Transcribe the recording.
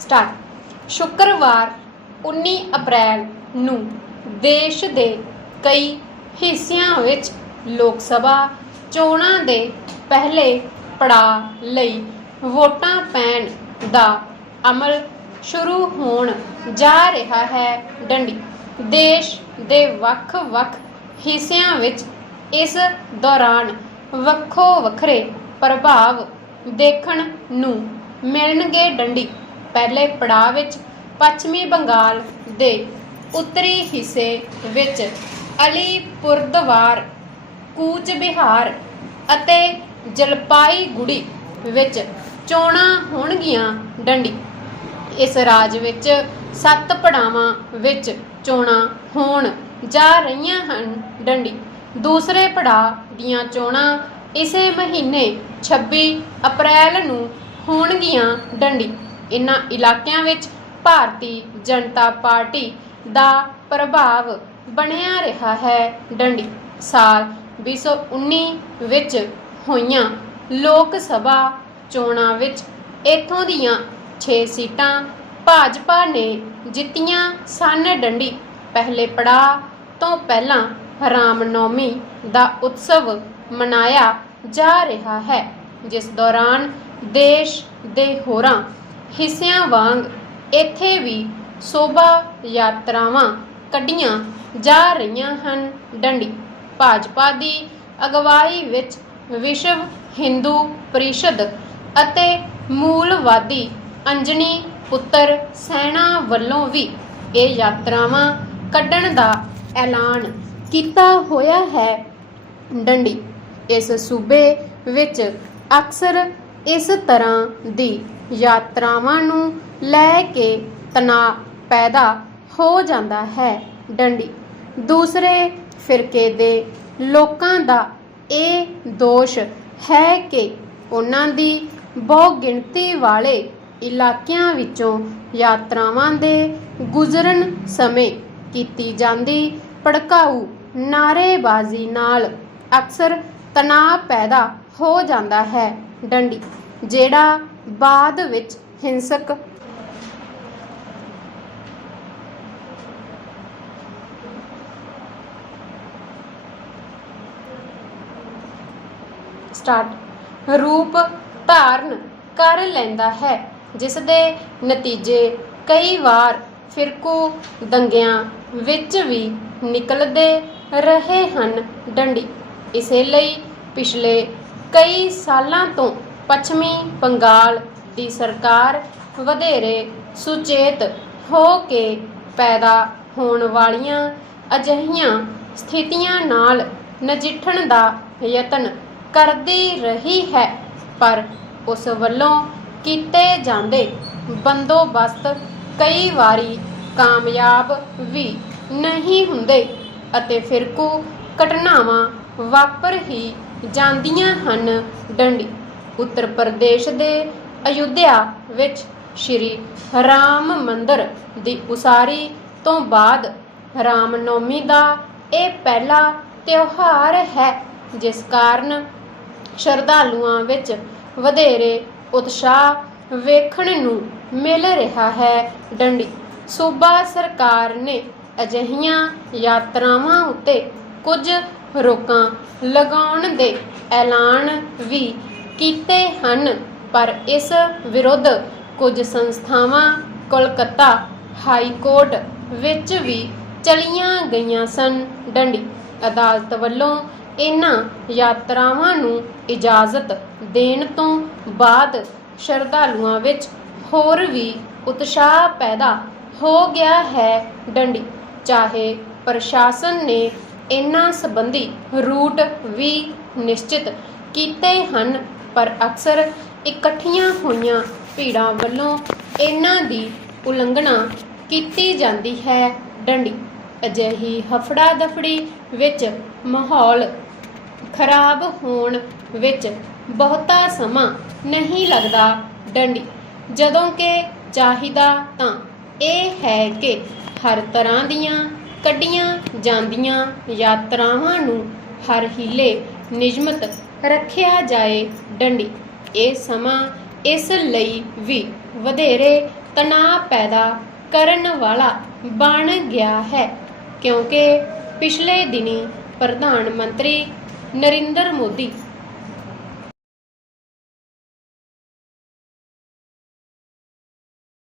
Start ਸ਼ੁੱਕਰਵਾਰ 19 ਅਪ੍ਰੈਲ ਨੂੰ ਦੇਸ਼ ਦੇ ਕਈ ਹਿੱਸਿਆਂ ਵਿੱਚ ਲੋਕ ਸਭਾ ਚੋਣਾਂ ਦੇ ਪਹਿਲੇ ਪੜਾਅ ਲਈ ਵੋਟਾਂ ਪੈਣ ਦਾ ਅਮਲ ਸ਼ੁਰੂ ਹੋਣ ਜਾ ਰਿਹਾ ਹੈ ਡੰਡੀ। ਦੇਸ਼ ਦੇ ਵੱਖ-ਵੱਖ ਹਿੱਸਿਆਂ ਵਿੱਚ ਇਸ ਦੌਰਾਨ ਵੱਖੋ ਵੱਖਰੇ ਪ੍ਰਭਾਵ ਦੇਖਣ ਨੂੰ ਮਿਲਣਗੇ ਡੰਡੀ। ਪਹਿਲੇ ਪੜਾਅ ਵਿੱਚ ਪੱਛਮੀ ਬੰਗਾਲ ਦੇ ਉੱਤਰੀ ਹਿੱਸੇ ਵਿੱਚ ਅਲੀਪੁਰਦਵਾਰ ਕੂਚ ਬਿਹਾਰ ਅਤੇ ਜਲਪਾਈਗੁੜੀ ਵਿੱਚ ਚੋਣਾਂ ਹੋਣਗੀਆਂ ਡੰਡੀ। ਇਸ ਰਾਜ ਵਿੱਚ ਸੱਤ ਪੜਾਵਾਂ ਵਿੱਚ ਚੋਣਾਂ ਹੋਣ ਜਾ ਰਹੀਆਂ ਹਨ ਡੰਡੀ। ਦੂਸਰੇ ਪੜਾਅ ਦੀਆਂ ਚੋਣਾਂ ਇਸੇ ਮਹੀਨੇ 26 ਅਪ੍ਰੈਲ ਨੂੰ ਹੋਣਗੀਆਂ ਡੰਡੀ। ਇਨ੍ਹਾਂ ਇਲਾਕਿਆਂ ਵਿੱਚ ਭਾਰਤੀ ਜਨਤਾ ਪਾਰਟੀ ਦਾ ਪ੍ਰਭਾਵ ਬਣਿਆ ਰਿਹਾ ਹੈ। ਡੰਡੀ ਸਾਲ 2019 ਵਿੱਚ ਹੋਈਆਂ ਲੋਕ ਸਭਾ ਚੋਣਾਂ ਵਿੱਚ ਇੱਥੋਂ ਦੀਆਂ 6 ਸੀਟਾਂ ਭਾਜਪਾ ਨੇ ਜਿੱਤੀਆਂ ਸਨ। ਡੰਡੀ ਪਹਿਲੇ ਪੜਾਅ ਤੋਂ ਪਹਿਲਾਂ ਰਾਮਨੌਮੀ ਦਾ ਉਤਸਵ ਮਨਾਇਆ ਜਾ ਰਿਹਾ ਹੈ, ਜਿਸ ਦੌਰਾਨ ਦੇਸ਼ ਦੇ ਹੋਰਾਂ ਹਿੱਸਿਆਂ ਵਾਂਗ ਇੱਥੇ ਵੀ ਸੋਭਾ ਯਾਤਰਾਵਾਂ ਕੱਢੀਆਂ ਜਾ ਰਹੀਆਂ ਹਨ। ਡੰਡੀ, ਭਾਜਪਾ ਦੀ ਅਗਵਾਈ ਵਿੱਚ ਵਿਸ਼ਵ ਹਿੰਦੂ ਪਰਿਸ਼ਦ ਅਤੇ ਮੂਲਵਾਦੀ ਅੰਜਨੀ ਪੁੱਤਰ ਸੈਨਾ ਵੱਲੋਂ ਵੀ ਇਹ ਯਾਤਰਾਵਾਂ ਕੱਢਣ ਦਾ ਐਲਾਨ ਕੀਤਾ ਹੋਇਆ ਹੈ। ਡੰਡੀ, ਇਸ ਸੂਬੇ ਵਿੱਚ ਅਕਸਰ ਇਸ ਤਰ੍ਹਾਂ ਦੀ ਯਾਤਰਾਵਾਂ ਨੂੰ ਲੈ ਕੇ ਤਣਾਅ ਪੈਦਾ ਹੋ ਜਾਂਦਾ ਹੈ ਡੰਡੀ। ਦੂਸਰੇ ਫਿਰਕੇ ਦੇ ਲੋਕਾਂ ਦਾ ਇਹ ਦੋਸ਼ ਹੈ ਕਿ ਉਹਨਾਂ ਦੀ ਬਹੁ ਗਿਣਤੀ ਵਾਲੇ ਇਲਾਕਿਆਂ ਵਿੱਚੋਂ ਯਾਤਰਾਵਾਂ ਦੇ ਗੁਜ਼ਰਨ ਸਮੇਂ ਕੀਤੀ ਜਾਂਦੀ ਭੜਕਾਊ ਨਾਰੇਬਾਜ਼ੀ ਨਾਲ ਅਕਸਰ ਤਣਾਅ ਪੈਦਾ ਹੋ ਜਾਂਦਾ ਹੈ ਡੰਡੀ। ਜਿਹੜਾ ਬਾਅਦ ਵਿੱਚ ਹਿੰਸਕ ਸਟਾਰਟ ਰੂਪ ਧਾਰਨ ਕਰ ਲੈਂਦਾ ਹੈ ਜਿਸ ਦੇ ਨਤੀਜੇ ਕਈ ਵਾਰ ਫਿਰਕੂ ਦੰਗਿਆਂ ਵਿੱਚ ਵੀ ਨਿਕਲਦੇ ਰਹੇ ਹਨ। ਡੰਡੀ, ਇਸੇ ਲਈ ਪਿਛਲੇ ਕਈ ਸਾਲਾਂ ਤੋਂ ਪੱਛਮੀ ਬੰਗਾਲ ਦੀ ਸਰਕਾਰ ਵਧੇਰੇ ਸੁਚੇਤ ਹੋ ਕੇ ਪੈਦਾ ਹੋਣ ਵਾਲੀਆਂ ਅਜਿਹੀਆਂ ਸਥਿਤੀਆਂ ਨਾਲ ਨਜਿੱਠਣ ਦਾ ਯਤਨ ਕਰਦੀ ਰਹੀ ਹੈ, ਪਰ ਉਸ ਵੱਲੋਂ ਕੀਤੇ ਜਾਂਦੇ ਬੰਦੋਬਸਤ ਕਈ ਵਾਰੀ ਕਾਮਯਾਬ ਵੀ ਨਹੀਂ ਹੁੰਦੇ ਅਤੇ ਫਿਰਕੂ ਘਟਨਾਵਾਂ ਵਾਪਰ ਹੀ ਜਾਂਦੀਆਂ ਹਨ। ਡੰਡੀ ਉੱਤਰ ਪ੍ਰਦੇਸ਼ ਦੇ ਅਯੁੱਧਿਆ ਵਿੱਚ ਸ਼੍ਰੀ ਰਾਮ ਮੰਦਰ ਦੀ ਉਸਾਰੀ ਤੋਂ ਬਾਅਦ ਰਾਮ ਨੌਮੀ ਦਾ ਇਹ ਪਹਿਲਾ ਤਿਉਹਾਰ ਹੈ, ਜਿਸ ਕਾਰਨ ਸ਼ਰਧਾਲੂਆਂ ਵਿੱਚ ਵਧੇਰੇ ਉਤਸ਼ਾਹ ਵੇਖਣ ਨੂੰ ਮਿਲ ਰਿਹਾ ਹੈ। ਡੰਡੀ, ਸੂਬਾ ਸਰਕਾਰ ਨੇ ਅਜਿਹੀਆਂ ਯਾਤਰਾਵਾਂ ਉੱਤੇ ਕੁਝ ਰੋਕਾਂ ਲਗਾਉਣ ਦੇ ਐਲਾਨ ਵੀ ਕੀਤੇ ਹਨ, ਪਰ ਇਸ ਵਿਰੁੱਧ ਕੁਝ ਸੰਸਥਾਵਾਂ ਕੋਲਕਾਤਾ ਹਾਈ ਕੋਰਟ ਵਿੱਚ ਵੀ ਚਲੀਆਂ ਗਈਆਂ ਸਨ। ਡੰਡੀ ਅਦਾਲਤ ਵੱਲੋਂ ਇਹਨਾਂ ਯਾਤਰਾਵਾਂ ਨੂੰ ਇਜਾਜ਼ਤ ਦੇਣ ਤੋਂ ਬਾਅਦ ਸ਼ਰਧਾਲੂਆਂ ਵਿੱਚ ਹੋਰ ਵੀ ਉਤਸ਼ਾਹ ਪੈਦਾ ਹੋ ਗਿਆ ਹੈ। ਡੰਡੀ ਚਾਹੇ ਪ੍ਰਸ਼ਾਸਨ ਨੇ ਇਹਨਾਂ ਸੰਬੰਧੀ ਰੂਟ ਵੀ ਨਿਸ਼ਚਿਤ ਕੀਤੇ ਹਨ ਪਰ ਅਕਸਰ ਇਕੱਠੀਆਂ ਹੋਈਆਂ ਭੀੜਾਂ ਵੱਲੋਂ ਇਹਨਾਂ ਦੀ ਉਲੰਘਣਾ ਕੀਤੀ ਜਾਂਦੀ ਹੈ। ਡੰਡੀ ਅਜਿਹੀ ਹਫੜਾ ਦਫੜੀ ਵਿੱਚ ਮਾਹੌਲ ਖਰਾਬ ਹੋਣ ਵਿੱਚ ਬਹੁਤਾ ਸਮਾਂ ਨਹੀਂ ਲੱਗਦਾ। ਡੰਡੀ ਜਦੋਂ ਕਿ ਚਾਹੀਦਾ ਤਾਂ ਇਹ ਹੈ ਕਿ ਹਰ ਤਰ੍ਹਾਂ ਦੀਆਂ ਕੱਢੀਆਂ ਜਾਂਦੀਆਂ ਯਾਤਰਾਵਾਂ ਨੂੰ ਹਰ ਹੀਲੇ ਨਿਯਮਤ ਰੱਖਿਆ ਜਾਏ ਡੰਡੀ। ਇਹ ਸਮਾਂ ਇਸ ਲਈ ਵੀ ਵਧੇਰੇ ਤਣਾਅ ਪੈਦਾ ਕਰਨ ਵਾਲਾ ਬਣ ਗਿਆ ਹੈ, ਕਿਉਂਕਿ ਪਿਛਲੇ ਦਿਨੀ ਪ੍ਰਧਾਨ ਮੰਤਰੀ ਨਰਿੰਦਰ ਮੋਦੀ